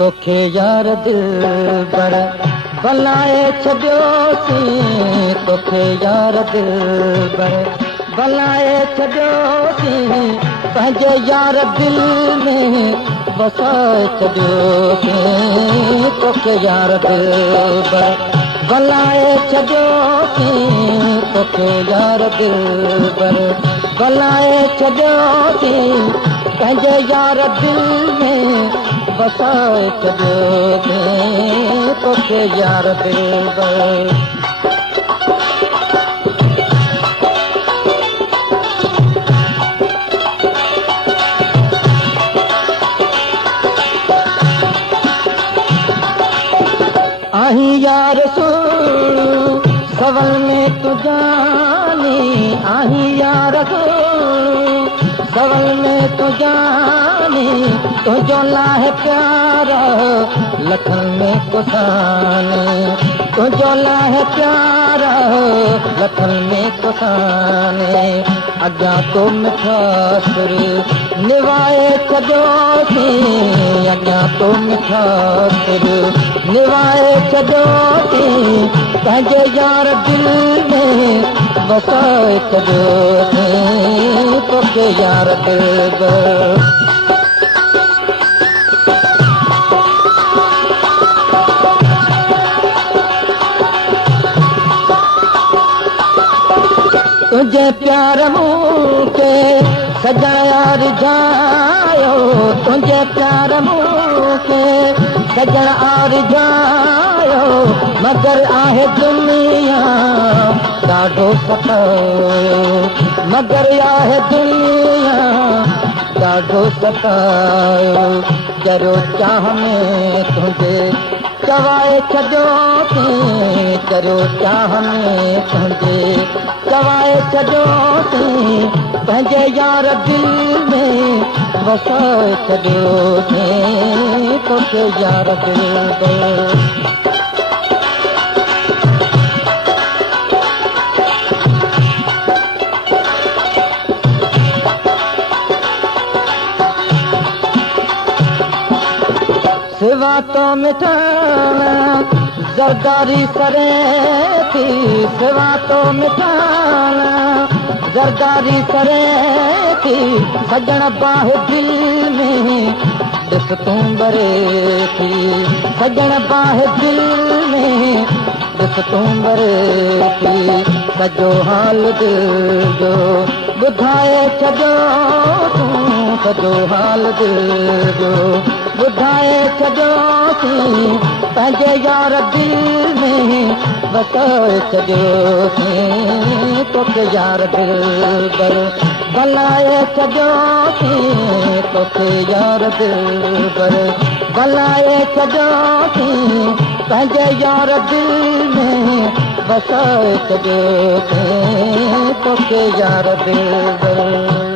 तोखे यार दिलबर बनाए छॾियोसीं, तोखे यार दिलबर बनाए छॾियोसीं, पंहिंजे यार दिल में बसाए छॾियोसीं, तोखे यार दिलबर बनाए छॾियोसीं, तोखे यार दिलबर बनाए छॾियोसीं, पंहिंजे यार दिल में बसाए छॾियोसीं, तोखे यार दिलबर। आहीं यार सुन सवल में तू जानी, आहीं यार सुन सवल में तू जानी, तुझो लाहे प्यारा लखन में कुसाने, तुझो लाहे प्यारा लखन में कुसाने, अॻियां तो मिठा सुर निवाए छॾियोसीं, अॻियां तो मिठा सुर निवाए छॾियोसीं, पंहिंजे यार दिल में बसाए छॾियोसीं, तोखे यार दिलबर। तुझे प्यार मूंखे सजण यार जायो, तुझे प्यार मूंखे सजण यार जायो, मगर आहे दुनिया ॾाढो सतायो, मगर आहे दुनिया ॾाढो सतायो, जरो चाह में तुंहिंजे चवाए छॾियोसीं, जरो चाह में तुंहिंजे चवाए छॾियोसीं, पंहिंजे यार दिल में बसाए छॾियोसीं, तोखे यार दिलबर। सिवा तो मिठाना ज़रदारी सरे थी, सिवा तो मिठाना ज़रदारी सरे थी, सजण बाह दिल में ॾिस तूं बरे थी, सजण बाह दिल में ॾिस तूं बरे थी, सॼो हाल दिल जो ॿुधाए छॾियो तूं, सॼो हाल दिल जो ॿुधाए छॾियोसीं, पंहिंजे यार दिल में बसाए छॾियोसीं, तोखे यार दिलबर बनाए छॾियोसीं, तोखे यार दिलबर बनाए छॾियोसीं, पंहिंजे यार दिल में बसाए छॾियोसीं, तोखे यार दिलबर।